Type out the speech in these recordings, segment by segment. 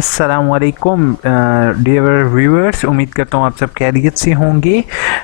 अस्सलामुअलैकुम dear viewers, उम्मीद करता हूँ आप सब खैरियत से होंगे।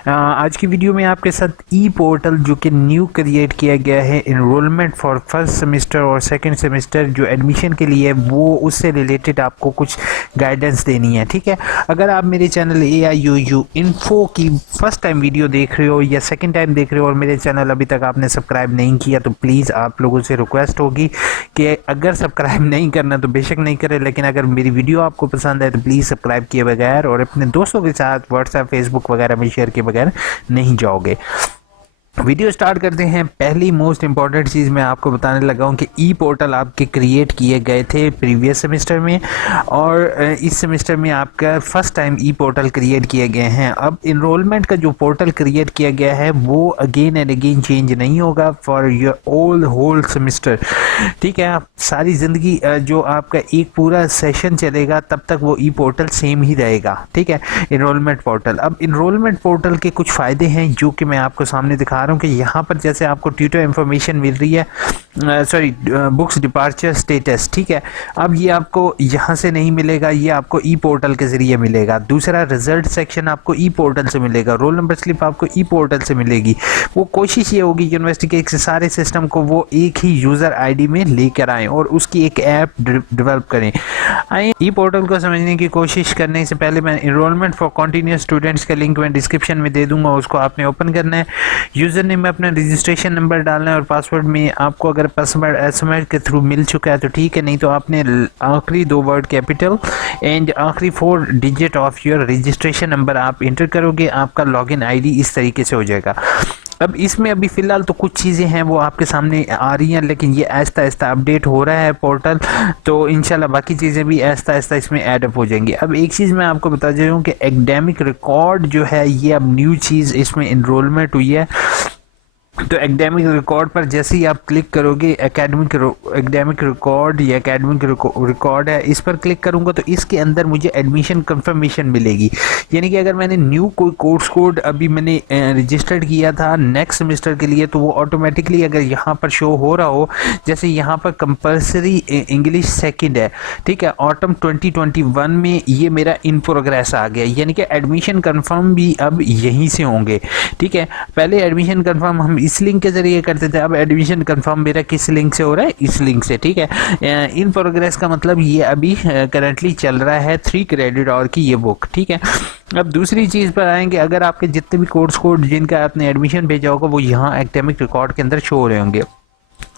आज की वीडियो में आपके साथ ई पोर्टल जो कि न्यू क्रिएट किया गया है एनरोलमेंट फॉर फर्स्ट सेमेस्टर और सेकंड सेमेस्टर जो एडमिशन के लिए है, वो उससे रिलेटेड आपको कुछ गाइडेंस देनी है। ठीक है, अगर आप मेरे चैनल AIOU इन्फो की फर्स्ट टाइम वीडियो देख रहे हो या सेकेंड टाइम देख रहे हो और मेरे चैनल अभी तक आपने सब्सक्राइब नहीं किया तो प्लीज़ आप लोगों से रिक्वेस्ट होगी कि अगर सब्सक्राइब नहीं करना तो बेशक नहीं करें, लेकिन अगर मेरी वीडियो आपको पसंद है तो प्लीज़ सब्सक्राइब किए बगैर और अपने दोस्तों के साथ व्हाट्सएप फेसबुक वगैरह में शेयर किए बगैर नहीं जाओगे। वीडियो स्टार्ट करते हैं। पहली मोस्ट इंपॉर्टेंट चीज़ मैं आपको बताने लगा हूँ कि ई पोर्टल आपके क्रिएट किए गए थे प्रीवियस सेमेस्टर में और इस सेमेस्टर में आपका फर्स्ट टाइम ई पोर्टल क्रिएट किए गए हैं। अब इनरोलमेंट का जो पोर्टल क्रिएट किया गया है वो अगेन एंड अगेन चेंज नहीं होगा फॉर योर होल सेमेस्टर। ठीक है, आप सारी ज़िंदगी जो आपका एक पूरा सेशन चलेगा तब तक वो ई पोर्टल सेम ही रहेगा। ठीक है, इनरोलमेंट पोर्टल। अब इनरोलमेंट पोर्टल के कुछ फ़ायदे हैं जो कि मैं आपको सामने दिखा रहा हूं कि यहाँ पर जैसे आपको ट्यूटर इन्फॉर्मेशन मिल रही है, बुक्स डिपार्चर स्टेटस। ठीक है, अब ये आपको यहाँ से नहीं मिलेगा, ये आपको ई पोर्टल के ज़रिए मिलेगा। दूसरा, रिजल्ट सेक्शन आपको ई पोर्टल से मिलेगा, रोल नंबर स्लिप आपको ई पोर्टल से मिलेगी। वो कोशिश ये होगी यूनिवर्सिटी के सारे सिस्टम को वो एक ही यूज़र आईडी में लेकर आएँ और उसकी एक ऐप डेवलप करें। आइए ई पोर्टल को समझने की कोशिश करने से पहले मैं इनरोलमेंट फॉर कॉन्टीन्यूअस स्टूडेंट्स का लिंक मैं डिस्क्रिप्शन में दे दूंगा, उसको आपने ओपन करना है। यूज़र नेम में अपना रजिस्ट्रेशन नंबर डालना है और पासवर्ड में आपको अगर पासवर्ड SMS के थ्रू मिल चुका है तो ठीक है, नहीं तो आपने आखिरी 2 वर्ड कैपिटल एंड आखिरी 4 digit of your registration number आप इंटर करोगे, आपका लॉगिन आईडी इस तरीके से हो जाएगा। अब इसमें अभी फ़िलहाल तो कुछ चीज़ें हैं वो आपके सामने आ रही हैं, लेकिन ये आहिस्ता आहिस्ता अपडेट हो रहा है पोर्टल, तो इंशाल्लाह बाकी चीज़ें भी आहिस्ता आहिस्ता इसमें ऐडअप हो जाएंगी। अब एक चीज़ मैं आपको बता दे रहा हूँ कि एकेडमिक रिकॉर्ड जो है ये अब न्यू चीज़ इसमें इनरोलमेंट हुई है। तो एकेडमिक रिकॉर्ड पर जैसे ही आप क्लिक करोगे, एकेडमिक रिकॉर्ड या एकेडमिक रिकॉर्ड है, इस पर क्लिक करूंगा तो इसके अंदर मुझे एडमिशन कंफर्मेशन मिलेगी। यानी कि अगर मैंने न्यू कोई कोर्स कोड अभी मैंने रजिस्टर्ड किया था नेक्स्ट सेमेस्टर के लिए तो वो ऑटोमेटिकली अगर यहाँ पर शो हो रहा हो, जैसे यहाँ पर कंपल्सरी इंग्लिश सेकंड है, ठीक है, ऑटम 2021 में ये मेरा इन प्रोग्रेस आ गया, यानी कि एडमिशन कन्फर्म भी अब यहीं से होंगे। ठीक है, पहले एडमिशन कन्फर्म हम इस लिंक के जरिए करते थे, अब एडमिशन कंफर्म मेरा किस लिंक से हो रहा है, इस लिंक से। ठीक है, इन प्रोग्रेस का मतलब ये अभी करंटली चल रहा है 3 क्रेडिट आवर की ये बुक। ठीक है, अब दूसरी चीज़ पर आएंगे, अगर आपके जितने भी कोर्स कोड जिनका आपने एडमिशन भेजा होगा वो यहाँ एकेडमिक रिकॉर्ड के अंदर शो हो रहे होंगे।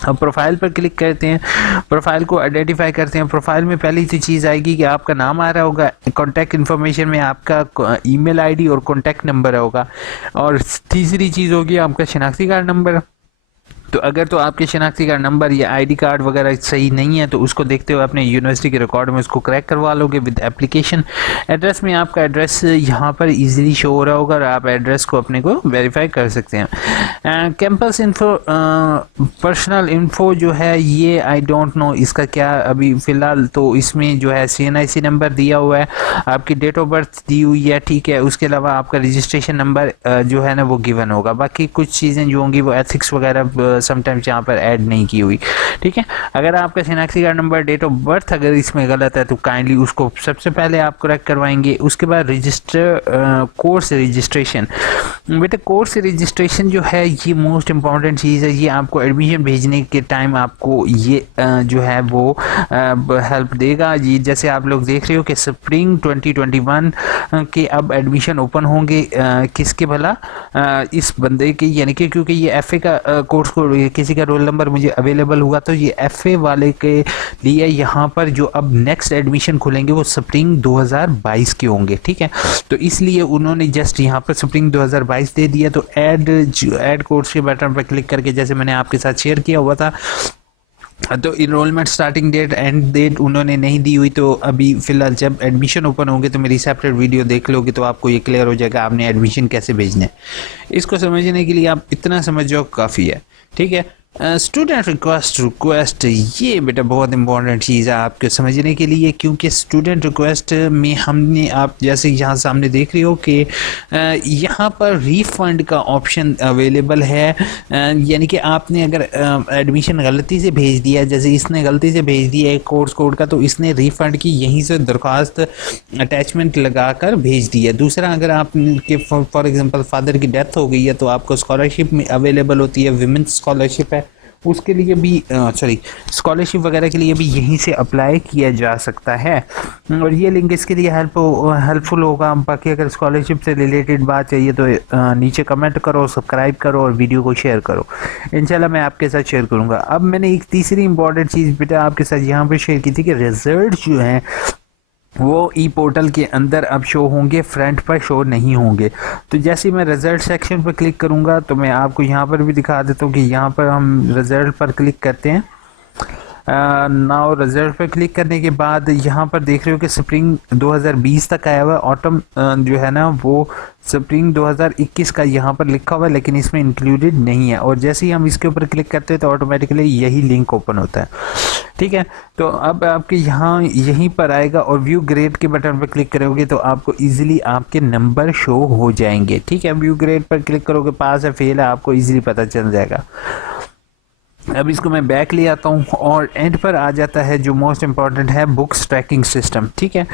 अब प्रोफाइल पर क्लिक करते हैं, प्रोफाइल को आइडेंटिफाई करते हैं। प्रोफाइल में पहली तो चीज़ आएगी कि आपका नाम आ रहा होगा, कॉन्टैक्ट इन्फॉर्मेशन में आपका ईमेल आईडी और कॉन्टैक्ट नंबर होगा, और तीसरी चीज़ होगी आपका शनाख्ती कार्ड नंबर। तो अगर तो आपके शनाख्ती कार्ड नंबर या आईडी कार्ड वगैरह सही नहीं है तो उसको देखते हुए अपने यूनिवर्सिटी के रिकॉर्ड में उसको क्रैक करवा लोगे विद एप्लीकेशन। एड्रेस में आपका एड्रेस यहाँ पर इजीली शो हो रहा होगा और आप एड्रेस को अपने को वेरीफाई कर सकते हैं। कैंपस इन्फो, पर्सनल इन्फो जो है ये आई डोंट नो इसका क्या अभी फ़िलहाल, तो इसमें जो है CNIC नंबर दिया हुआ है, आपकी डेट ऑफ बर्थ दी हुई है। ठीक है, उसके अलावा आपका रजिस्ट्रेशन नंबर जो है ना वो गिवन होगा। बाकी कुछ चीज़ें जो होंगी वो एथिक्स वगैरह समटाइम्स यहाँ पर ऐड नहीं की हुई। ठीक है, अगर आपका शनाख्ती card number date of birth अगर इसमें गलत है तो काइंडली उसको सबसे पहले आप करेक्ट करवाएंगे। उसके बाद कोर्स रजिस्ट्रेशन। बेटा कोर्स रजिस्ट्रेशन जो है ये मोस्ट इंपॉर्टेंट चीज़ है, ये आपको एडमिशन भेजने के टाइम आपको ये जो है वो हेल्प देगा। ये जैसे आप लोग देख रहे हो कि स्प्रिंग 2021 के अब एडमिशन ओपन होंगे, किसके भला, इस बंदे के, यानी कि क्योंकि ये FA का कोर्स को किसी का रोल नंबर मुझे अवेलेबल हुआ तो ये FA वाले के लिए यहाँ पर जो अब नेक्स्ट एडमिशन खुलेंगे वो स्प्रिंग 2022 के होंगे। ठीक है, तो इसलिए उन्होंने जस्ट यहाँ पर स्प्रिंग 2022 दे दिया। तो ऐड कोर्स के बटन पर क्लिक करके जैसे मैंने आपके साथ शेयर किया हुआ था, तो enrolment starting date end date उन्होंने नहीं दी हुई, तो अभी फ़िलहाल जब एडमिशन ओपन होंगे तो मेरी सेपरेट वीडियो देख लोगे तो आपको ये क्लियर हो जाएगा आपने एडमिशन कैसे भेजना है। इसको समझने के लिए आप इतना समझ जाओ काफ़ी है। ठीक है, स्टूडेंट रिक्वेस्ट ये बेटा बहुत इंपॉर्टेंट चीज़ है आपके समझने के लिए, क्योंकि स्टूडेंट रिक्वेस्ट में हमने आप जैसे यहाँ सामने देख रहे हो कि यहाँ पर रिफ़ंड का ऑप्शन अवेलेबल है। यानी कि आपने अगर एडमिशन गलती से भेज दिया, जैसे इसने गलती से भेज दिया एक कोर्स कोड का, तो इसने रिफ़ंड की यहीं से दरख्वास्त अटैचमेंट लगाकर भेज दिया। दूसरा, अगर आपके फॉर एग्जांपल फादर की डेथ हो गई है तो आपको स्कॉलरशिप में अवेलेबल होती है, विमेंस स्कॉलरशिप है, उसके लिए भी स्कॉलरशिप वगैरह के लिए भी यहीं से अप्लाई किया जा सकता है। और ये लिंक इसके लिए हेल्पफुल होगा। बाकी अगर स्कॉलरशिप से रिलेटेड बात चाहिए तो नीचे कमेंट करो, सब्सक्राइब करो और वीडियो को शेयर करो। इंशाल्लाह मैं आपके साथ शेयर करूँगा। अब मैंने एक तीसरी इंपॉर्टेंट चीज़ बेटा आपके साथ यहाँ पर शेयर की थी कि रिजल्ट जो हैं वो ई पोर्टल के अंदर अब शो होंगे, फ्रंट पर शो नहीं होंगे। तो जैसे मैं रिज़ल्ट सेक्शन पर क्लिक करूंगा तो मैं आपको यहाँ पर भी दिखा देता हूँ कि यहाँ पर हम रिज़ल्ट पर क्लिक करते हैं। नाउ रिजल्ट पर क्लिक करने के बाद यहाँ पर देख रहे हो कि स्प्रिंग 2020 तक आया हुआ है। ऑटम जो है ना वो स्प्रिंग 2021 का यहाँ पर लिखा हुआ है, लेकिन इसमें इंक्लूडेड नहीं है। और जैसे ही हम इसके ऊपर क्लिक करते हैं तो ऑटोमेटिकली यही लिंक ओपन होता है। ठीक है, तो अब आपके यहाँ यहीं पर आएगा और व्यू ग्रेड के बटन पर क्लिक करोगे तो आपको इजीली आपके नंबर शो हो जाएंगे। ठीक है, व्यू ग्रेड पर क्लिक करोगे, पास है फेल है आपको इजीली पता चल जाएगा। अब इसको मैं बैक ले आता हूँ और एंड पर आ जाता है जो मोस्ट इम्पॉर्टेंट है, बुक्स ट्रैकिंग सिस्टम। ठीक है,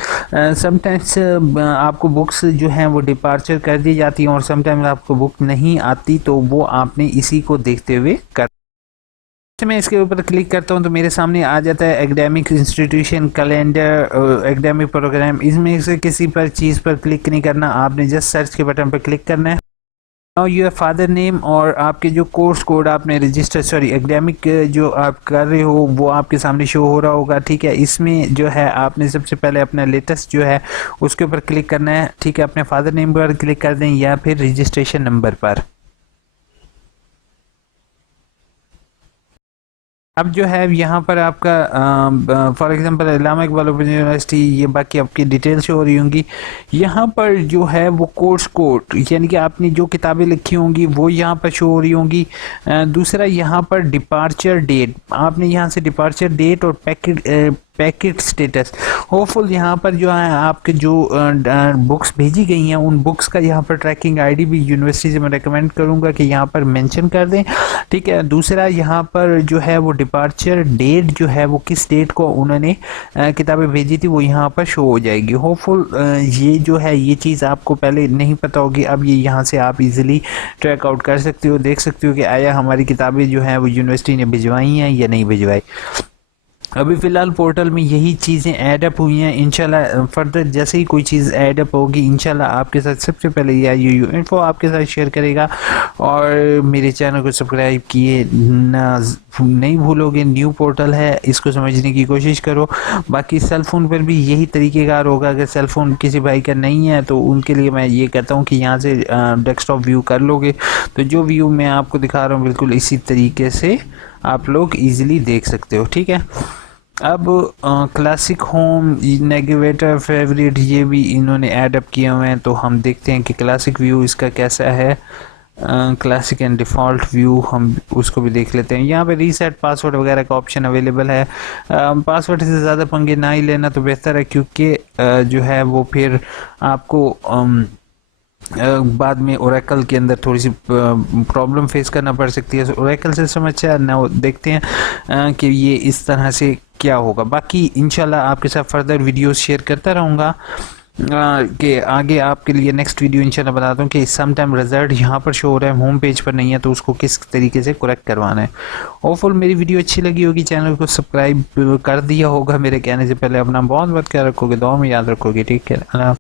समटाइम्स आपको बुक्स जो हैं वो डिपार्चर कर दी जाती हैं और समटाइम्स आपको बुक नहीं आती, तो वो आपने इसी को देखते हुए कर। मैं इसके ऊपर क्लिक करता हूँ तो मेरे सामने आ जाता है academic institution calendar, academic programme. इसमें से किसी पर चीज़ पर क्लिक नहीं करना, आपने जस्ट सर्च के बटन पर क्लिक करना है। नाउ योर फादर नेम और आपके जो कोर्स कोड आपने रजिस्टर एकेडमिक जो आप कर रहे हो वो आपके सामने शो हो रहा होगा। ठीक है, इसमें जो है आपने सबसे पहले अपना लेटेस्ट जो है उसके ऊपर क्लिक करना है। ठीक है, अपने फादर नेम पर क्लिक कर दें या फिर रजिस्ट्रेशन नंबर पर। अब जो है यहाँ पर आपका for example Allama Iqbal open university, ये बाकी आपकी डिटेल शो हो रही होंगी। यहाँ पर जो है वो कोर्स कोड यानी कि आपने जो किताबें लिखी होंगी वो यहाँ पर शो हो रही होंगी। दूसरा, यहाँ पर डिपार्चर डेट, आपने यहाँ से डिपार्चर डेट और पैकेट स्टेटस, होपफुल यहाँ पर जो है आपके जो बुक्स भेजी गई हैं उन बुक्स का यहाँ पर ट्रैकिंग आईडी भी यूनिवर्सिटी से मैं रेकमेंड करूँगा कि यहाँ पर मेंशन कर दें। ठीक है, दूसरा यहाँ पर जो है वो डिपार्चर डेट जो है वो किस डेट को उन्होंने किताबें भेजी थी वो यहाँ पर शो हो जाएगी। होपफुल ये जो है ये चीज़ आपको पहले नहीं पता होगी, अब ये यहाँ से आप इजीली ट्रैक आउट कर सकते हो, देख सकते हो कि आया हमारी किताबें जो हैं वो यूनिवर्सिटी ने भिजवाई हैं या नहीं भिजवाई। अभी फ़िलहाल पोर्टल में यही चीज़ें ऐड अप हुई हैं। इंशाल्लाह फर्दर जैसे ही कोई चीज़ ऐड अप होगी इंशाल्लाह आपके साथ सबसे पहले AIOU इन्फो आपके साथ शेयर करेगा। और मेरे चैनल को सब्सक्राइब किए ना नहीं भूलोगे, न्यू पोर्टल है, इसको समझने की कोशिश करो। बाकी सेल फ़ोन पर भी यही तरीक़ेकार होगा। अगर सेल फ़ोन किसी भाई का नहीं है तो उनके लिए मैं ये कहता हूँ कि यहाँ से डेस्कटॉप व्यू कर लोगे तो जो व्यू मैं आपको दिखा रहा हूँ बिल्कुल इसी तरीके से आप लोग ईज़िली देख सकते हो। ठीक है, अब क्लासिक होम, नेविगेटर, फेवरेट ये भी इन्होंने ऐड अप किए हुए हैं, तो हम देखते हैं कि क्लासिक व्यू इसका कैसा है। क्लासिक एंड डिफ़ॉल्ट व्यू हम उसको भी देख लेते हैं। यहाँ पे रीसेट पासवर्ड वगैरह का ऑप्शन अवेलेबल है। पासवर्ड से ज़्यादा पंगे ना ही लेना तो बेहतर है, क्योंकि जो है वो फिर आपको बाद में ओरेकल के अंदर थोड़ी सी प्रॉब्लम फेस करना पड़ सकती है। ओरेकल सिस्टम अच्छा है ना, देखते हैं कि ये इस तरह से क्या होगा। बाकी इंशाल्लाह आपके साथ फर्दर वीडियोस शेयर करता रहूँगा कि आगे आपके लिए नेक्स्ट वीडियो इंशाल्लाह बताता हूँ कि सम टाइम रिजल्ट यहाँ पर शो हो रहा है, होम पेज पर नहीं है, तो उसको किस तरीके से करेक्ट करवाना है। होपफुल मेरी वीडियो अच्छी लगी होगी, चैनल को सब्सक्राइब कर दिया होगा मेरे कहने से पहले। अपना बहुत ख्याल रखोगे, दुआ में याद रखोगे। ठीक है, अल्लाह।